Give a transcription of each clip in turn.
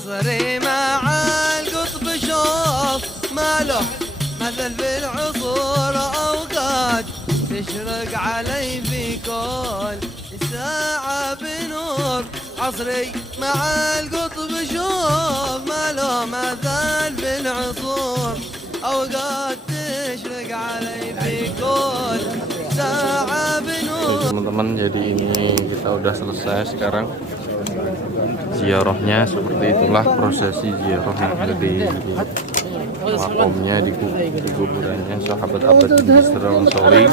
عصري مع القطب شوف ما له مثل في العصور أوقات تشرق علي في كل ساعة بنور. عصري مع القطب شوف ما له مثل في العصور أوقات تشرق علي في كل ساعة بنور. Teman-teman, jadi ini kita udah selesai sekarang ziarahnya. Seperti itulah prosesi ziarah yang ada di makomnya, di kuburannya sahabat Abbad bin Bishr Al-Ansari.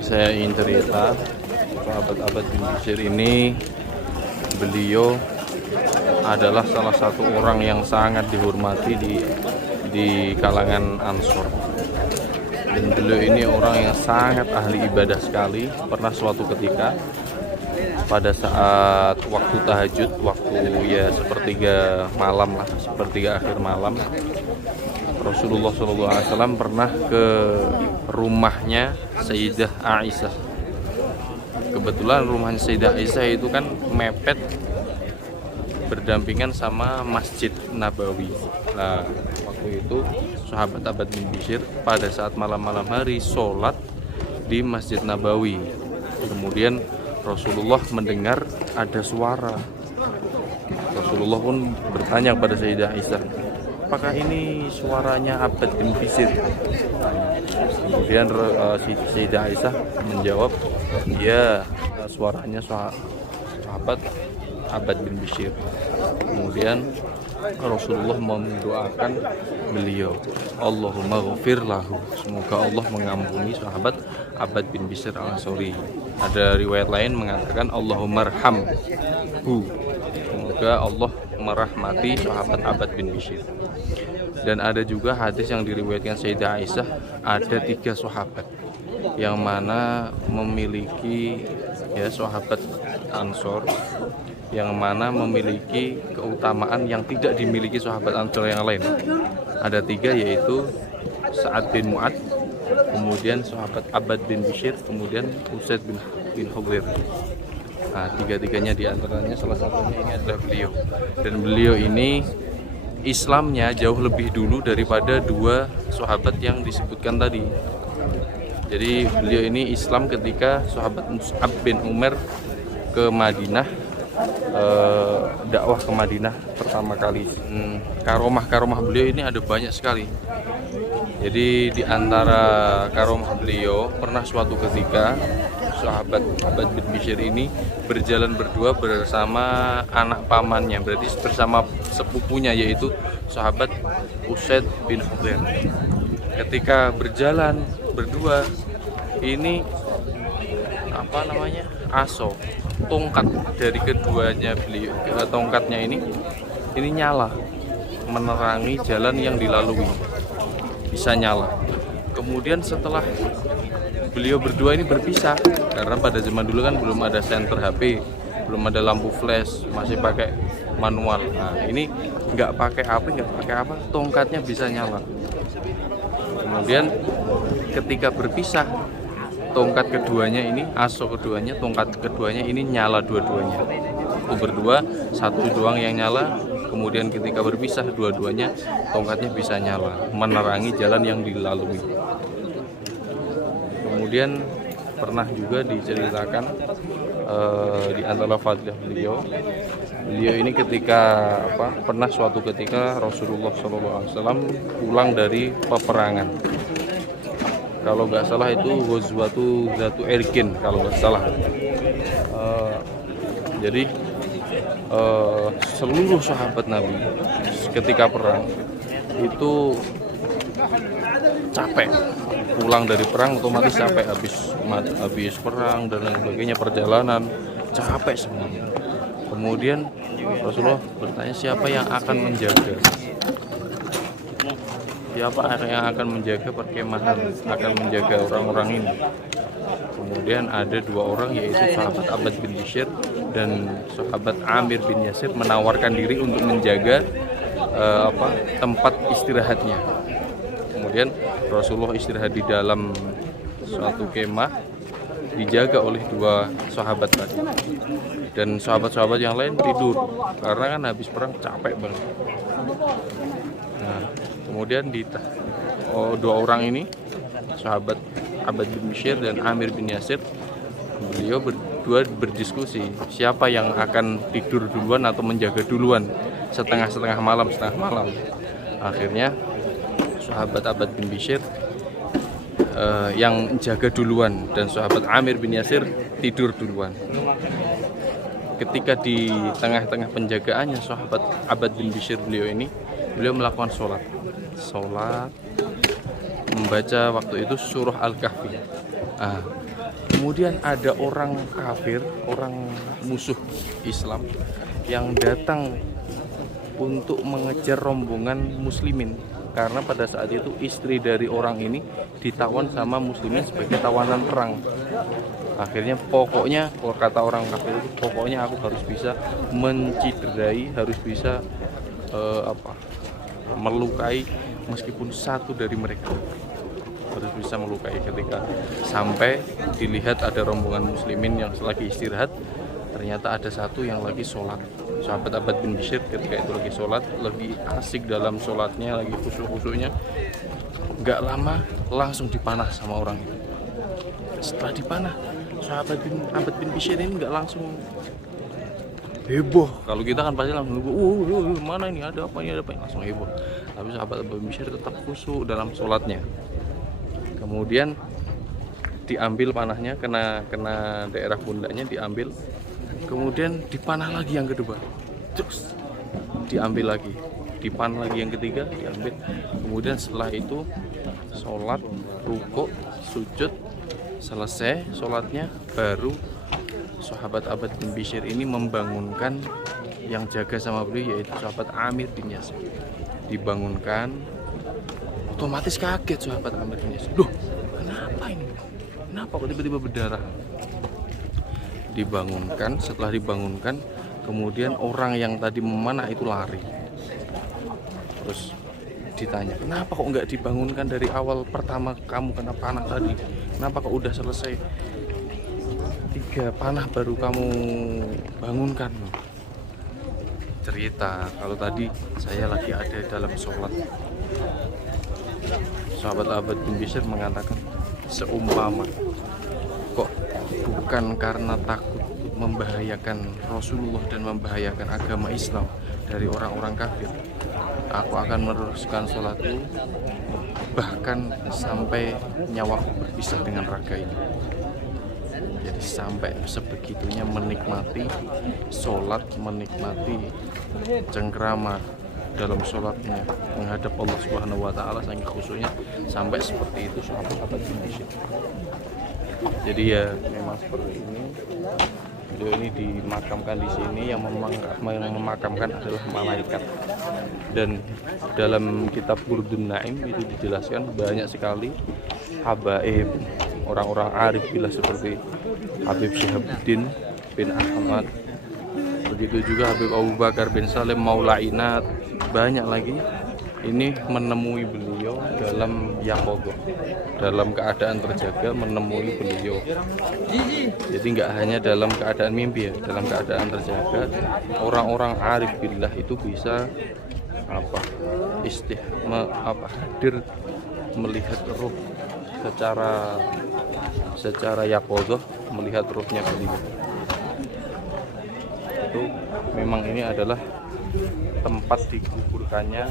Saya ingin cerita, sahabat Abbad bin Bishr ini, beliau adalah salah satu orang yang sangat dihormati di kalangan Ansor. Dan beliau ini orang yang sangat ahli ibadah sekali. Pernah suatu ketika pada saat waktu tahajud, waktu ya sepertiga malam lah, sepertiga akhir malam, Rasulullah SAW pernah ke rumahnya Sayyidah Aisyah. Kebetulan rumahnya Sayyidah Aisyah itu kan mepet berdampingan sama Masjid Nabawi. Nah, waktu itu sahabat Abbad bin Bishr pada saat malam-malam hari sholat di Masjid Nabawi. Kemudian Rasulullah mendengar ada suara. Rasulullah pun bertanya kepada Sayyidah Aisyah, apakah ini suaranya Abbad bin Bishr? Kemudian Sayyidah Aisyah menjawab, ya, suaranya sahabat Abbad bin Bishr. Kemudian Rasulullah mendoakan beliau, Allahumma ghafir lahu, semoga Allah mengampuni sahabat Abbad bin Bishr Al-Ansari. Ada riwayat lain mengatakan Allahumma arhamhu, semoga Allah merahmati sahabat Abbad bin Bishr. Dan ada juga hadis yang diriwayatkan Sayyidah Aisyah, ada 3 sahabat yang mana memiliki, ya, sahabat Ansor yang mana memiliki keutamaan yang tidak dimiliki sahabat Ansor yang lain. Ada 3, yaitu Sa'ad bin Mu'ad, kemudian sahabat Abbad bin Bishr, kemudian Usaid bin Hudayr. Nah, 3-tiganya diantaranya salah satunya ini adalah beliau. Dan beliau ini Islamnya jauh lebih dulu daripada 2 sahabat yang disebutkan tadi. Jadi beliau ini Islam ketika sahabat Mus'ab bin Umair ke Madinah, dakwah ke Madinah pertama kali. Karomah beliau ini ada banyak sekali. Jadi di antara karomah beliau, pernah suatu ketika sahabat Abbad bin Bishr ini berjalan berdua bersama anak pamannya, berarti bersama sepupunya, yaitu sahabat Usaid bin Hudayr. Ketika berjalan berdua, ini apa namanya, tongkat dari keduanya beliau, tongkatnya ini nyala, menerangi jalan yang dilalui, bisa nyala. Kemudian setelah beliau berdua ini berpisah, karena pada zaman dulu kan belum ada senter HP, belum ada lampu flash, masih pakai manual. Nah, ini nggak pakai apa, tongkatnya bisa nyala. Kemudian ketika berpisah, tongkat keduanya ini, tongkat keduanya ini nyala dua-duanya. Itu berdua, satu doang yang nyala. Kemudian ketika berpisah, dua-duanya tongkatnya bisa nyala, menerangi jalan yang dilalui. Kemudian pernah juga diceritakan di antara fadilah beliau ini ketika pernah suatu ketika Rasulullah SAW pulang dari peperangan. Kalau nggak salah itu Ghazwatu Dzatu Irqin, kalau nggak salah. Jadi seluruh sahabat Nabi ketika perang itu capek, pulang dari perang otomatis capek, habis perang dan lain sebagainya, perjalanan capek semua. Kemudian Rasulullah bertanya, siapa yang akan menjaga? Siapa yang akan menjaga perkemahan, akan menjaga orang-orang ini? Kemudian ada 2 orang, yaitu sahabat Abbad bin Bishr dan sahabat Amir bin Yasir, menawarkan diri untuk menjaga tempat istirahatnya. Kemudian Rasulullah istirahat di dalam suatu kemah, dijaga oleh dua sahabat tadi. Dan sahabat-sahabat yang lain tidur karena kan habis perang capek banget. Nah, kemudian dua orang ini, sahabat Abbad bin Bishr dan Amir bin Yasir, beliau berdua berdiskusi siapa yang akan tidur duluan atau menjaga duluan setengah malam. Akhirnya sahabat Abbad bin Bishr yang jaga duluan dan sahabat Amir bin Yasir tidur duluan. Ketika di tengah-tengah penjagaannya sahabat Abbad bin Bishr beliau melakukan sholat membaca waktu itu surah Al-Kahfi. Kemudian ada orang kafir, orang musuh Islam yang datang untuk mengejar rombongan muslimin, karena pada saat itu istri dari orang ini ditawan sama muslimin sebagai tawanan perang. Akhirnya pokoknya, kalau kata orang kafir itu, pokoknya aku harus bisa menciderai, harus bisa melukai meskipun satu dari mereka, harus bisa melukai. Ketika sampai dilihat ada rombongan muslimin yang lagi istirahat, ternyata ada satu yang lagi sholat. Sahabat Abbad bin Bishr ketika itu lagi sholat, lagi asik dalam sholatnya, lagi khusyuk-khusyuknya. Gak lama langsung dipanah sama orang itu. Setelah dipanah, sahabat Abbad bin Bishr ini gak langsung heboh. Kalau kita kan pasti langsung heboh, mana ini, ada apa ini, langsung heboh. Tapi sahabat Abbad bin Bishr tetap khusyuk dalam sholatnya. Kemudian diambil panahnya, kena daerah pundaknya, diambil. Kemudian dipanah lagi yang kedua, terus diambil lagi, dipanah lagi yang ketiga, diambil. Kemudian setelah itu sholat, rukuk, sujud, selesai sholatnya, baru sahabat Abbad bin Bishr ini membangunkan yang jaga sama beliau, yaitu sahabat Amir bin Yasir. Dibangunkan, otomatis kaget sahabat Amir bin Yasir. Loh, kenapa ini? Kenapa kok tiba-tiba berdarah? Dibangunkan, setelah dibangunkan, kemudian orang yang tadi memanah itu lari. Terus ditanya, kenapa kok nggak dibangunkan dari awal pertama kamu kena panah tadi? Kenapa kok udah selesai 3 panah baru kamu bangunkan? Cerita, kalau tadi saya lagi ada dalam sholat. Sahabat Abbad bin Bishr mengatakan, seumpama kok bukan karena takut membahayakan Rasulullah dan membahayakan agama Islam dari orang-orang kafir, aku akan meneruskan sholatku bahkan sampai nyawaku berpisah dengan raga ini. Jadi sampai sebegitunya menikmati sholat, menikmati cengkrama dalam sholatnya menghadap Allah Subhanahu wa Ta'ala, saking khusyuknya, sampai seperti itu sahabat Abbad bin Bishr. Jadi ya memang seperti ini. Beliau ini dimakamkan di sini, yang memakamkan adalah malaikat. Dan dalam kitab Burdun Naim itu dijelaskan banyak sekali habaib, orang-orang arif billah seperti Habib Syihabuddin bin Ahmad, begitu juga Habib Abu Bakar bin Salim Maulainat, banyak lagi ini menemui beliau dalam yaqodoh, dalam keadaan terjaga menemui beliau. Jadi nggak hanya dalam keadaan mimpi ya, dalam keadaan terjaga. Orang-orang arif billah itu bisa hadir melihat ruh secara yaqodoh, melihat ruhnya beliau. Itu memang ini adalah tempat dikuburkannya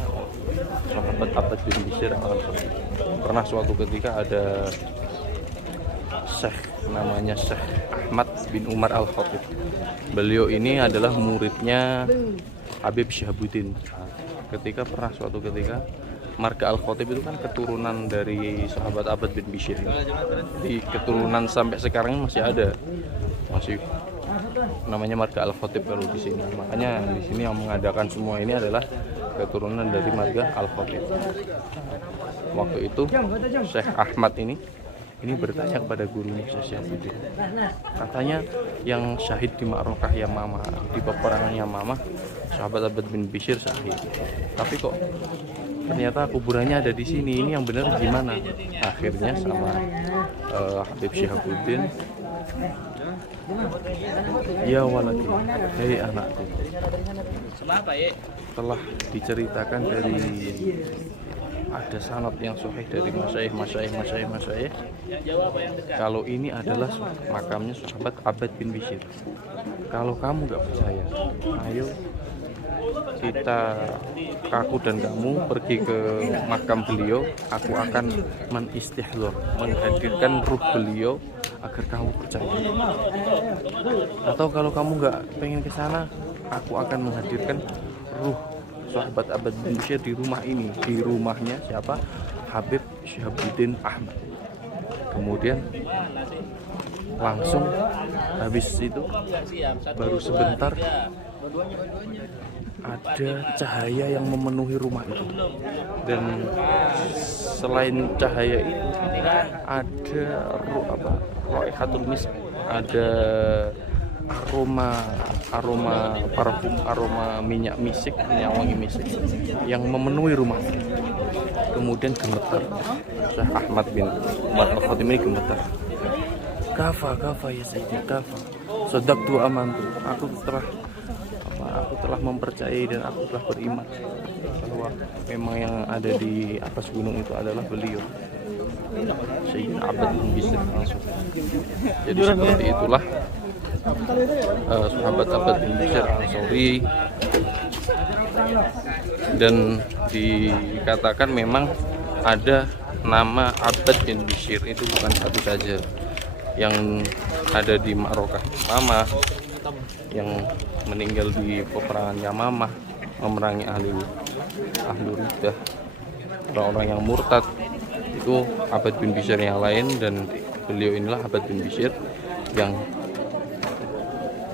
sahabat Abbad bin Bishr. Pernah suatu ketika ada Syekh, namanya Syekh Ahmad bin Umar Al-Khatib. Beliau ini adalah muridnya Habib Syihabuddin. Ketika marga Al-Khatib itu kan keturunan dari sahabat Abbad bin Bishr. Di keturunan sampai sekarang masih ada, masih namanya marga Al-Khatib kalau di sini. Makanya di sini yang mengadakan semua ini adalah keturunan dari marga Al-Khatib. Waktu itu Syekh Ahmad ini bertanya kepada gurunya Syekh Syihabuddin. Katanya yang syahid di Ma'rokah Yamamah, di peperangan Yamamah, sahabat Abbad bin Bishr syahid. Tapi kok ternyata kuburannya ada di sini, ini yang benar gimana? Akhirnya sama Habib Syihabuddin Ya waladi, hei anakku, telah diceritakan dari ada sanad yang sahih dari masyayikh kalau ini adalah makamnya sahabat Abbad bin Bishr. Kalau kamu nggak percaya, ayo aku dan kamu pergi ke makam beliau. Aku akan menistihzar, menghadirkan ruh beliau agar kamu percaya. Atau kalau kamu nggak pengen ke sana, aku akan menghadirkan ruh sahabat Abbad bin Bishr di rumah ini, di rumahnya siapa? Habib Syihabuddin Ahmad. Kemudian langsung habis itu baru sebentar ada cahaya yang memenuhi rumah itu, dan selain cahaya itu ada raihatul misk, ada aroma parfum, aroma minyak wangi misik yang memenuhi rumah. Kemudian gemetar, Syekh Ahmad bin Umar Al-Khatimi ini gemetar. Kafa ya Sayyidi, kafa. Sadaqtu amantu. Aku telah mempercayai dan aku telah beriman bahwa memang yang ada di atas gunung itu adalah beliau, Sayyidina Abbad bin Bishr langsung. Jadi seperti itulah sahabat Abbad bin Bishr Al-Ansari, dan dikatakan memang ada nama Abbad bin Bishr itu bukan satu saja, yang ada di Ma'rakah Yamamah, yang meninggal di peperangan Yamamah, memerangi ahli riddah, orang-orang yang murtad. Itu Abbad bin Bishr yang lain, dan beliau inilah Abbad bin Bishr yang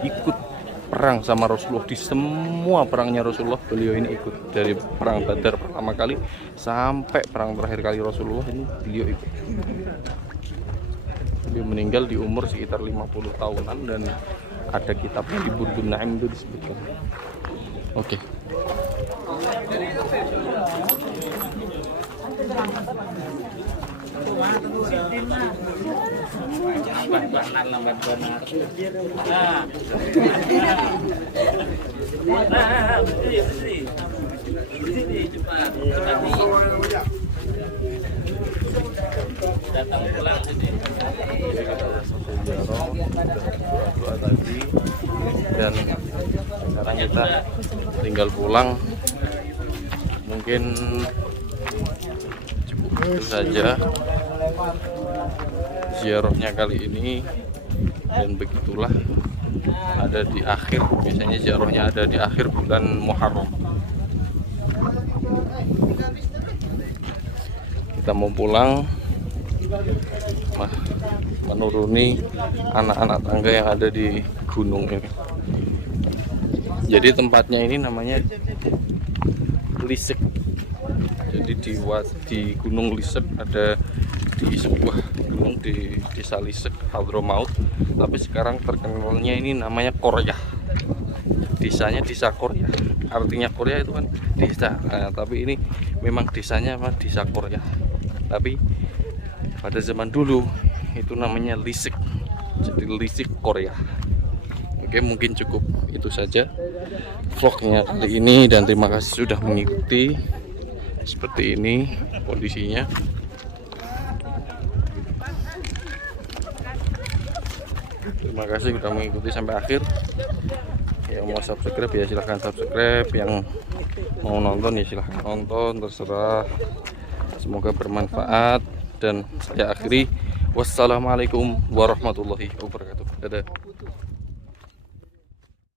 ikut perang sama Rasulullah. Di semua perangnya Rasulullah beliau ini ikut, dari perang Badar pertama kali sampai perang terakhir kali Rasulullah ini beliau ikut. Beliau meninggal di umur sekitar 50 tahunan, dan ada kitabnya di Burdun Naim itu disebutkan. Oke. Datang pulang jadi doa tadi, dan sekarang kita tinggal pulang. Mungkin cukup itu saja ziarahnya kali ini, dan begitulah ada di akhir, biasanya ziarahnya ada di akhir bulan Muharram. Kita mau pulang, menuruni anak-anak tangga yang ada di gunung ini. Jadi tempatnya ini namanya Lisik. Jadi di Gunung Lisik, ada di sebuah gunung di desa Lisik, Hadramaut. Tapi sekarang terkenalnya ini namanya Koryah. Desanya desa Koryah. Artinya Koryah itu kan desa. Nah, tapi ini memang desanya desa Koryah. Tapi pada zaman dulu itu namanya Lisik. Jadi Lisik Koryah. Oke, mungkin cukup itu saja vlognya kali ini, dan terima kasih sudah mengikuti. Seperti ini kondisinya. Terima kasih sudah mengikuti sampai akhir. Yang mau subscribe ya silahkan subscribe, yang mau nonton ya silahkan nonton, terserah. Semoga bermanfaat, dan saya akhiri. Wassalamualaikum warahmatullahi wabarakatuh. Dadah.